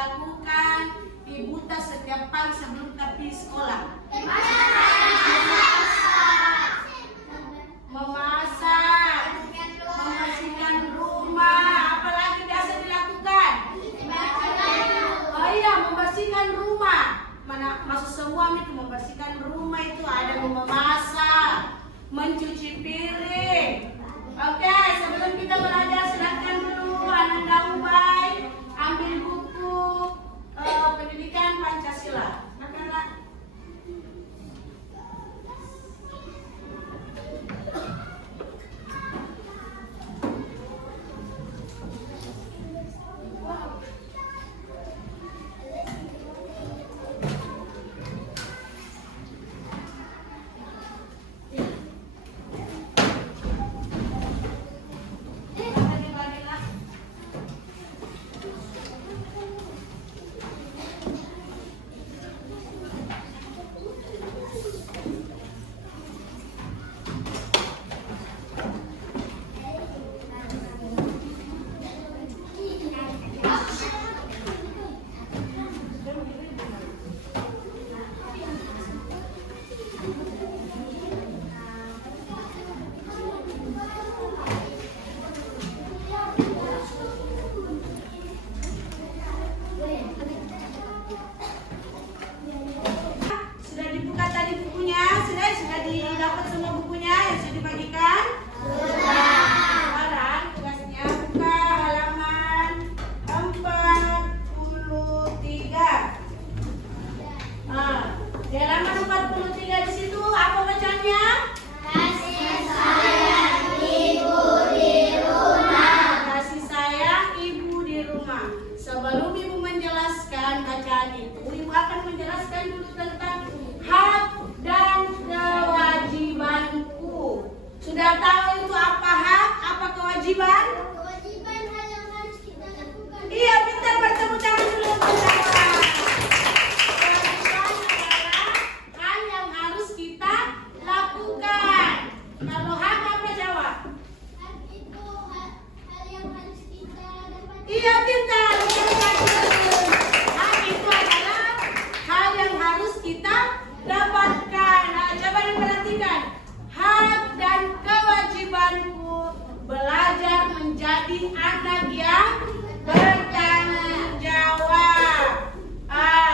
dilakukan Ibu Tas setiap pagi sebelum pergi sekolah? Memasak, membersihkan rumah. Apalagi biasa dilakukan? Oh iya, membersihkan rumah. Mana maksud semua itu membersihkan rumah itu ada memasak, mencuci piring. Oke, sebelum kita belajar silakan dulu Ananda Ubay ambil buku pendidikan Pancasila. Nak. Sebelum Ibu menjelaskan bacaan itu, Ibu akan menjelaskan dulu tentang hak dan kewajibanku. Sudah tahu itu apa hak, apa kewajiban? Kewajiban hal yang harus kita lakukan. Iya, pintar, bertepuk tangan dulu bersama. Kewajiban adalah hal yang harus kita lakukan. Kalau hak apa jawab? Hak itu hal yang harus kita dapatkan. Iya, pintar. Hak itu adalah hal yang harus kita dapatkan. Nah, coba diperhatikan. Hak dan kewajibanku belajar menjadi anak yang bertanggung jawab.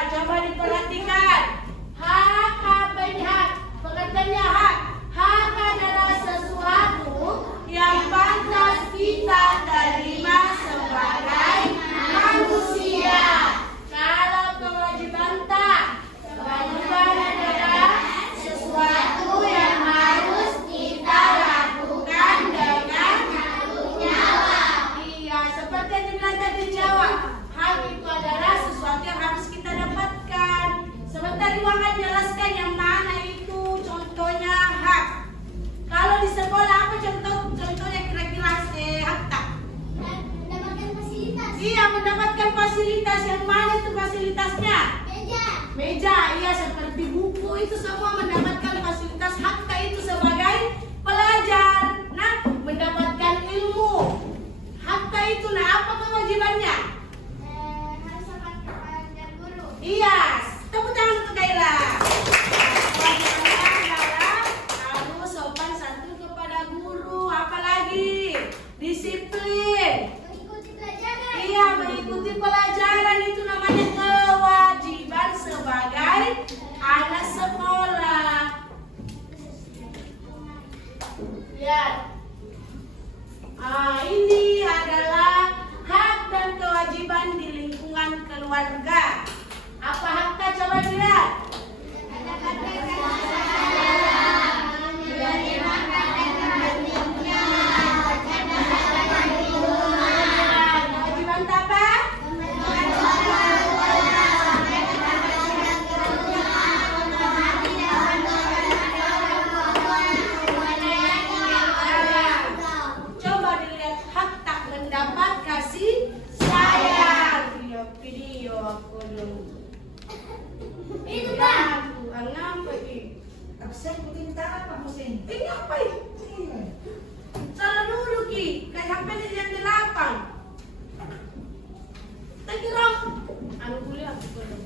Coba diperhatikan. Hak apa ini hak? Pengertiannya hak. Hak adalah sesuatu yang pantas kita terima sebagai manusia. Kalau kewajiban tak, kewajiban adalah sesuatu yang harus kita lakukan dengan tanggung jawab. Iya, seperti yang dibilang tadi jawab. Hak itu adalah sesuatu yang harus kita dapatkan. Sebentar Ibu akan jelaskan yang mana itu contohnya hak. Kalau di sekolah apa contohnya kira-kira hak tak? Mendapatkan fasilitas. Iya, mendapatkan fasilitas. Yang mana itu fasilitasnya? Meja. Meja, iya, seperti buku itu semua mendapatkan fasilitas. Hakta itu sebagai pelajar, nah, mendapatkan ilmu. Hakta itu, nah, apa kewajibannya? Harus sopan kepada guru. Iya, tepuk tangan untuk Kaila. Kewajibannya adalah harus sopan santun kepada guru. Apalagi disiplin. Mengikuti pelajaran. Iya, mengikuti pelajaran itu namanya kewajiban sebagai anak sekolah. Lihat. Ini adalah hak dan kewajiban di lingkungan keluarga. Apa haknya coba dilihat? Mendapatkan menerima perhatiannya. Kewajiban apa? Coba dilihat hak tak mendapat kasih sayang. Video aku dulu. Itu, Pak. Ngapa ini? Absen putin tangan Pak Husin. Ini apa ini? Salah dulu Ki. Kayak HP ini yang di lapang. Tak kira. boleh aku belum.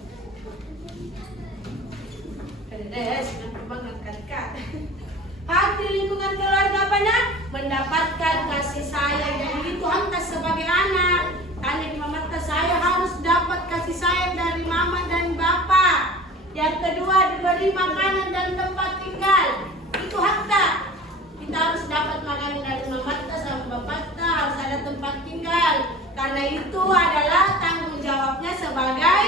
Ada senang terbang angkat-angkat. Hak di lingkungan keluarga apanya? Mendapatkan kasih sayang. Jadi itu hantar sebagai anak. Karena di mama saya harus dapat kasih sayang dari mama dan bapak. Yang kedua diberi makanan dan tempat tinggal. Itu hakta. Kita harus dapat makanan dari mama sama bapak, harus ada tempat tinggal. Karena itu adalah tanggung jawabnya sebagai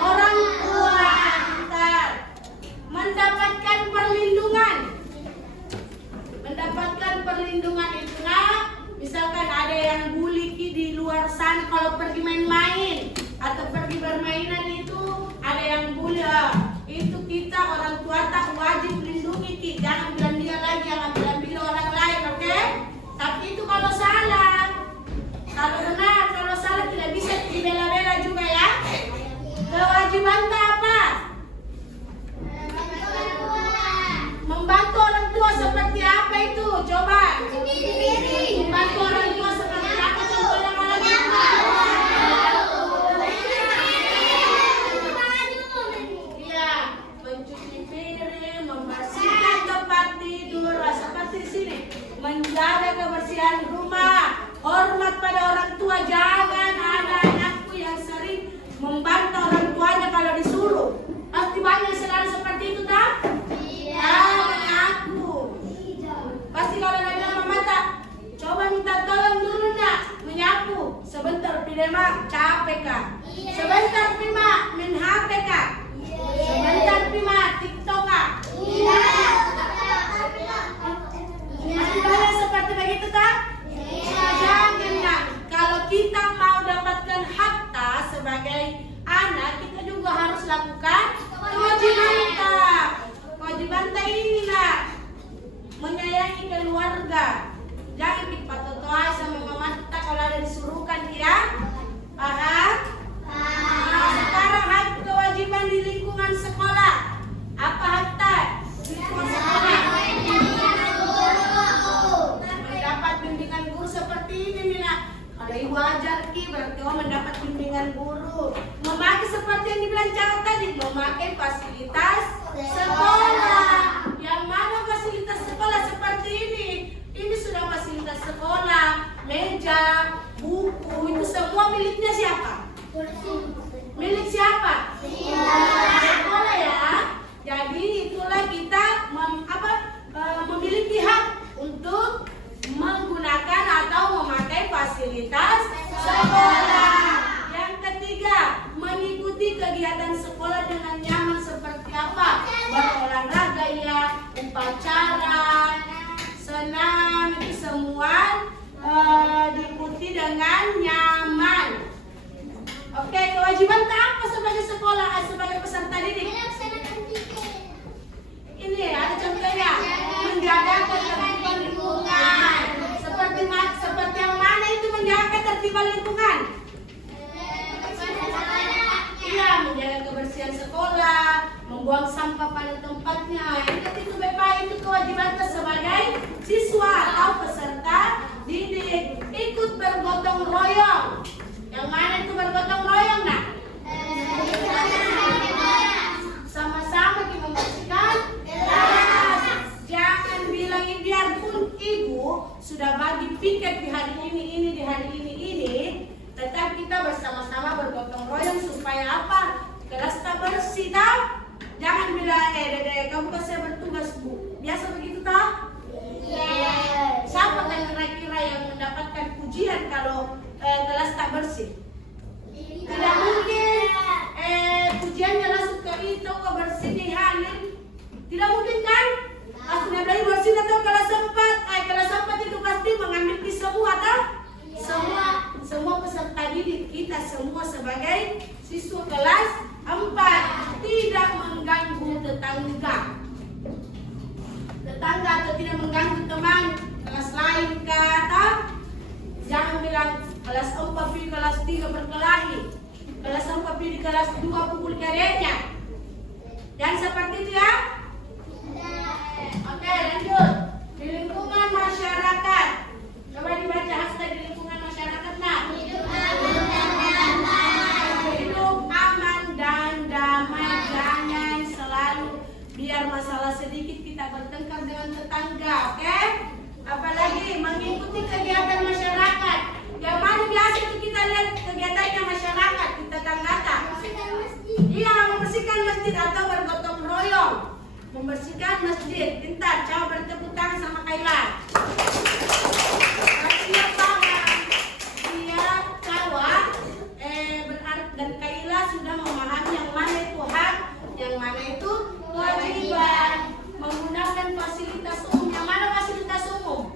orang tua kita. Mendapatkan perlindungan. Mendapatkan perlindungan itu misalkan ada yang bully di luar sana kalau pergi main-main atau pergi bermainan itu ada yang bully, itu kita orang tua tak wajib lindungi ki. Jangan bilang dia lagi, jangan bilang orang lain, oke? Tapi itu kalau salah, kalau benar, kalau salah tidak bisa dibela-bela juga ya. Kewajiban apa? Membantu orang tua seperti apa itu? Coba. Membantu orang tua seperti apa? Contohnya kalau coba. Iya, mencuci piring, membersihkan tempat tidur, seperti sini. Menjaga kebersihan rumah, hormat pada orang tua. Jangan ada anakku yang sering membantah orang tuanya kalau disuruh. Pasti banyak selalu seperti itu, tak? Aku pasti kalau ada mama tak coba minta tolong dulu nak menyapu sebentar pidema capek kak, sebentar pima main HP kak, sebentar pima TikTok kak. Masih banyak seperti begitu tak? Jangan nak. Kalau kita mau dapatkan harta sebagai anak, kita juga harus lakukan kewajiban kita. Kewajiban ini nak menyayangi keluarga. Jangan dipatotoai sama mama kita kalau ada disuruhkan ya. Paham? Nah, sekarang hak kewajiban di lingkungan sekolah. Apa hakta? Lingkungan sekolah. Mendapat bimbingan guru seperti ini nak. Kalau ibu ajar ki berarti mendapat bimbingan guru. Memakai seperti yang dibilang cara tadi, memakai fasilitas sekolah. Yang mana fasilitas sekolah seperti ini? Ini sudah fasilitas sekolah, meja, buku, itu semua miliknya siapa? Milik siapa? Sekolah ya. Jadi itulah kita memiliki hak untuk menggunakan atau memakai fasilitas sekolah. Yang ketiga, mengikuti kegiatan sekolah dengan nyaman seperti apa? Berolahraga ya, upacara, senam, itu semua diikuti dengan nyaman. Oke, kewajiban apa sebagai sekolah, sebagai peserta didik? Ini ada contohnya, menjaga ketertiban lingkungan. Seperti yang mana itu menjaga ketertiban lingkungan? Iya, menjaga kebersihan sekolah, membuang sampah pada tempatnya. Itu baik, itu kewajiban kita sebagai siswa atau peserta didik. Ikut bergotong royong. Yang mana itu bergotong royong nak? Sama-sama kita membersihkan kelas. Jangan bilang biarpun ibu sudah bagi piket di hari ini di hari ini, tetap kita bersama-sama bergotong royong supaya apa? Kelas tak bersih tak? Jangan bilang dede kamu kasih bertugas bu. Biasa begitu tak? Siapa kan kira-kira yang mendapatkan pujian kalau kelas tak bersih? Tidak mungkin pujiannya langsung ke itu bersih di halin. Tidak mungkin kan? Pas dari bersih atau kelas 4 itu pasti mengambil di semua tak? Semua peserta didik kita semua sebagai siswa kelas 4 tidak mengganggu tetangga atau tidak mengganggu teman kelas lain kata. Jangan bilang kelas 4 pilih kelas 3 berkelahi, kelas 4 pilih kelas 2 pukul adiknya. Jangan seperti itu ya. Oke, lanjut. Di lingkungan masyarakat. Coba dibaca hashtag di lingkungan masyarakat nak. Hidup aman sedikit kita bertengkar dengan tetangga, oke? Apalagi mengikuti kegiatan masyarakat. Yang mana biasa itu kita lihat kegiatannya masyarakat di tetangga. Iya, membersihkan masjid atau bergotong royong. Membersihkan masjid. Pintar, coba bertepuk tangan sama Kaila. Siap paham. Siap kawan. Berarti dan Kaila sudah memahami yang mana itu hak, yang mana itu kewajiban. Menggunakan fasilitas umum. Yang mana fasilitas umum?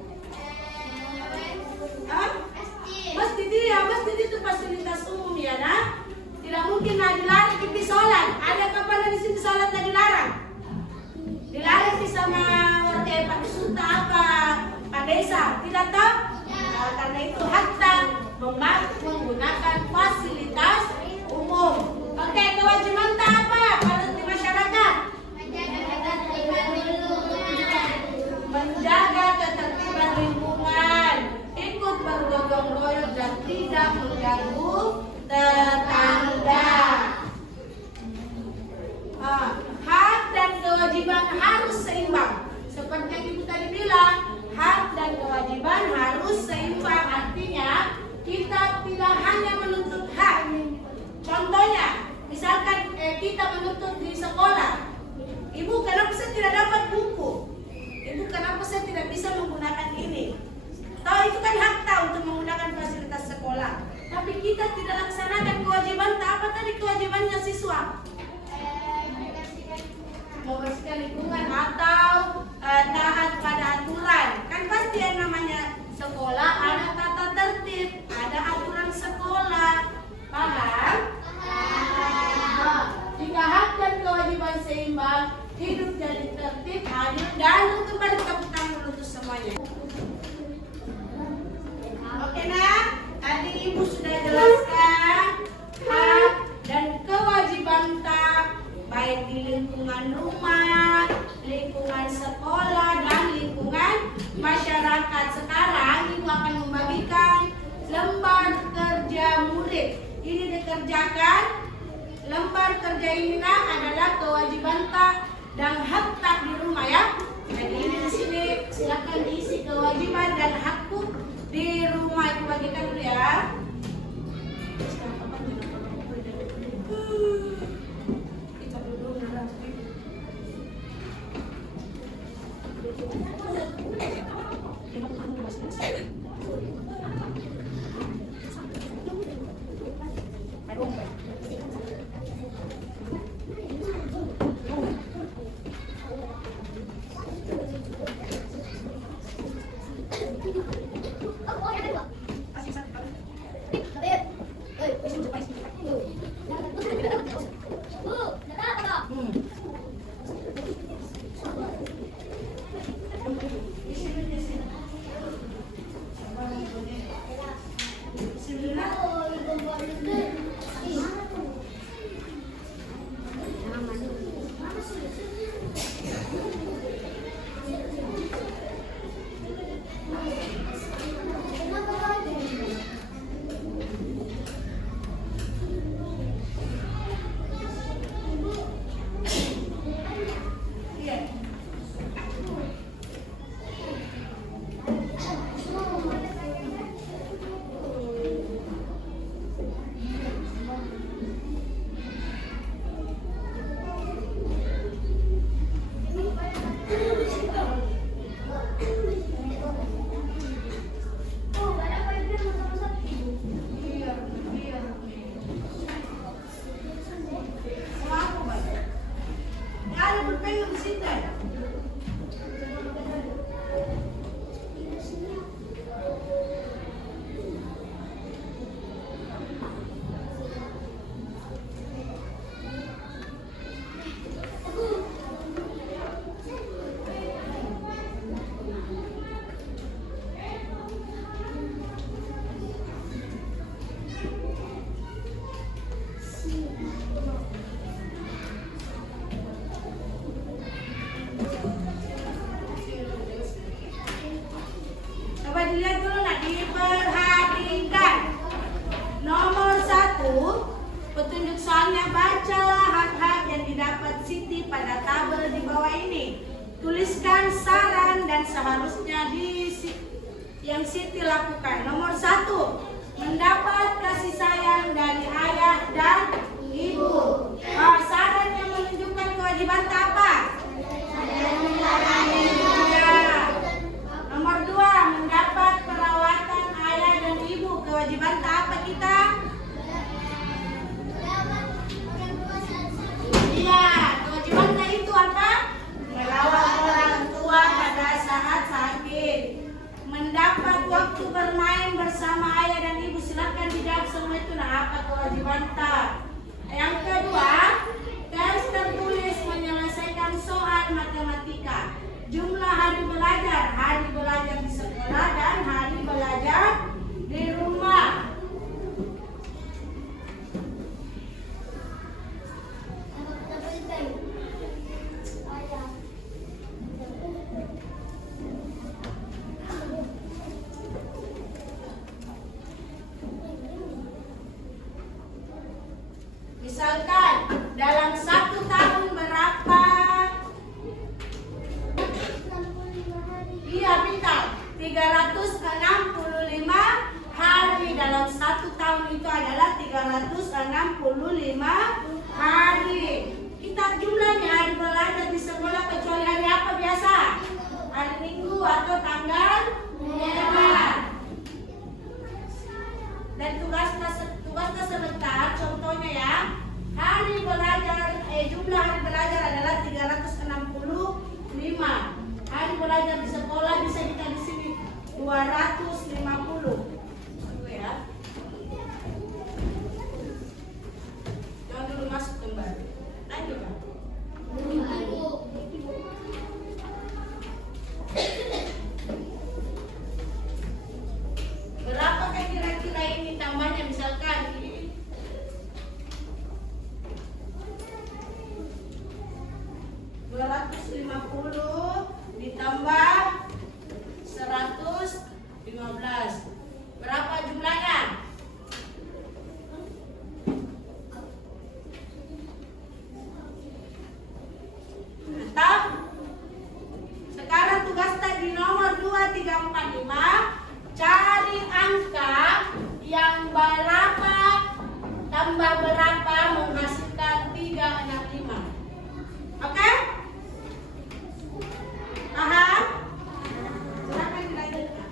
Masjid, ya, masjid itu fasilitas umum ya, nah. Tidak mungkin dilarang kita sholat. Ada kapan di sini sholat dan dilarang? Dilarang di sama Pak Suta apa Pak Desa, tidak tahu? Nah, karena itu hatta menggunakan fasilitas umum. Oke, kewajiban tak apa pada di masyarakat? Menjaga ketertiban lingkungan, ikut bergotong royong dan tidak mengganggu tetangga. Hak dan kewajiban harus seimbang. Seperti yang Ibu tadi bilang, hak dan kewajiban harus seimbang. Artinya kita tidak hanya menuntut hak. Contohnya, misalkan kita menuntut di sekolah, Ibu kenapa saya tidak dapat buku? Ibu kenapa saya tidak bisa menggunakan ini? Tahu itu kan hak tahu untuk menggunakan fasilitas sekolah. Tapi kita tidak laksanakan kewajiban. Apa tadi kewajibannya siswa? Membersihkan lingkungan atau taat pada aturan. Kan pasti yang namanya sekolah ada tata tertib, ada aturan sekolah. Paham? Jika hak dan kewajiban seimbang, hidup jadi tertib, adil, dan kembali tepuk tangan dulu untuk semuanya. Oke nak, tadi Ibu sudah jelaskan hak dan kewajiban tak, baik di lingkungan rumah, lingkungan sekolah, dan lingkungan masyarakat. Sekarang Ibu akan membagikan lembar kerja murid. Ini dikerjakan. Lembar kerja ini adalah kewajiban tak dan hak tak di rumah ya. Jadi ini di sini silakan diisi kewajiban dan hakku di rumah. Ibu bagikan dulu ya. Dilihat dulu nak, diperhatikan. Nomor 1, petunjuk soalnya, bacalah hak-hak yang didapat Siti pada tabel di bawah ini. seharusnya yang Siti lakukan. Nomor 1, mendapat kasih sayang dari ayah dan ibu. Saran yang menunjukkan kewajiban apa? Ya. Nomor 2, mendapat perawatan ayah dan ibu. Kewajiban apa kita? Iya, kewajiban itu apa? Merawat orang tua pada saat sakit. Mendapat waktu bermain bersama ayah dan ibu. Silakan dijawab semua itu. Nah, apa kewajiban tak? Yang kedua, tes tertulis menyelesaikan soal matematika. Jumlah hari belajar di sekolah dan hari belajar di rumah. Misalkan dalam 1 tahun berapa? Iya, pintar. 365 hari. Dalam 1 tahun itu adalah 365 hari. Kita jumlahnya hari belajar di sekolah kecuali hari apa biasa? Hari Minggu atau tanggal merah. Dan tugasnya sebentar, contohnya ya. Jumlah hari belajar adalah 365. Hari belajar di sekolah bisa kita di sini 250. Tunggu ya. Jangan dulu masuk kembali. Lanjut Pak. Berapa kira-kira ini tambahnya misalkan? 250 ditambah 115. Berapa jumlahnya? Mantap. Sekarang tugas tadi nomor 2, 3, 4, 5. Cari angka yang berapa tambah berapa menghasilkan 365. Oke? Paham? Silakan dilanjutkan.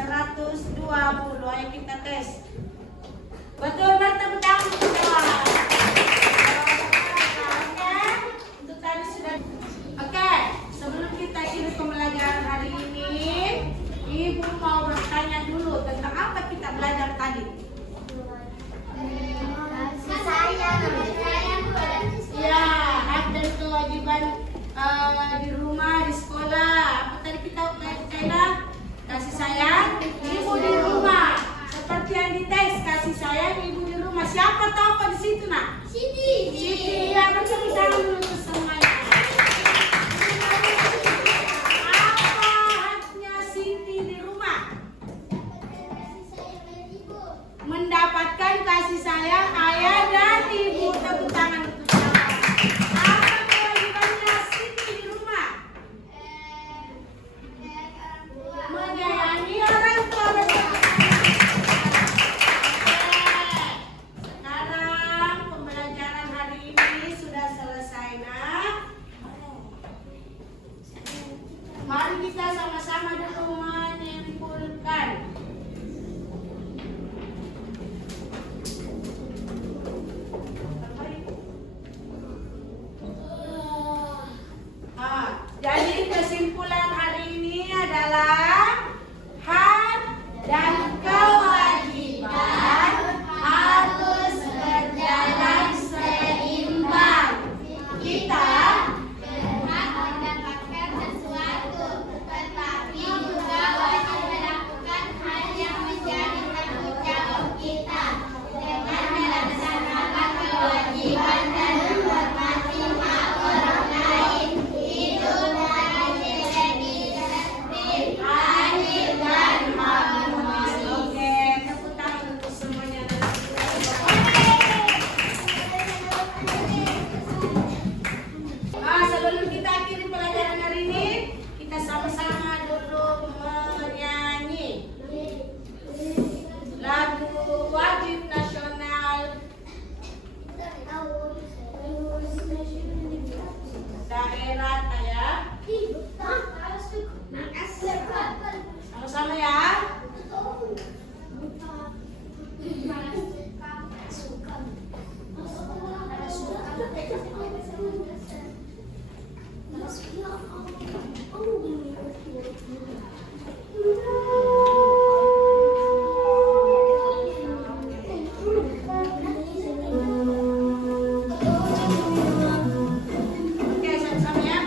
120. Ayo kita tes. Betul, bertepuk tangan untuk Dewa. Oke, untuk tadi sudah. Oke, sebelum kita ikuti pembelajaran hari ini, Ibu mau bertanya dulu tentang apa kita belajar tadi. Ya, hak dan kewajiban di rumah, di sekolah. Apa tadi kita belajar? Kasih sayang ibu di rumah. Seperti yang dites, kasih sayang ibu di rumah. Siapa tahu apa di situ, Nak? Siti. Ya, bertepuk tangan dulu untuk semuanya. Apa haknya Siti di rumah? Mendapatkan kasih sayang ayah dan ibu. Tepuk tangan untuk siapa? Apa kewajibannya Siti di rumah? Menyayangi orang tua. Sekarang pembelajaran hari ini sudah selesai, Nak. Mari kita sama-sama dulu menyimpulkan. Jadi kesimpulan hari ini adalah hak dan kewajiban harus berjalan seimbang. Kita Berhak mendapatkan sesuatu, tetapi juga wajib melakukan hal yang menjadi tanggung jawab kita dengan melaksanakan kewajiban dan menghormati hak orang lain. Hidup dalam nilai tertib, adil dan harmonis. oke, tepuk tangan untuk semuanya. Sebelum kita akhiri pelajaran hari ini, kita sama-sama duduk menyanyi lagu wajib nasional daerah ya. Sama-sama ya. Oke, sama-sama ya.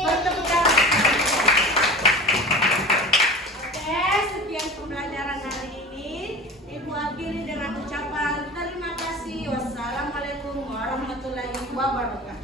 Bertepuk tangan. Oke, sekian pembelajaran hari ini. Ibu akhiri dengan ucapan terima kasih. Wassalamualaikum warahmatullahi wabarakatuh.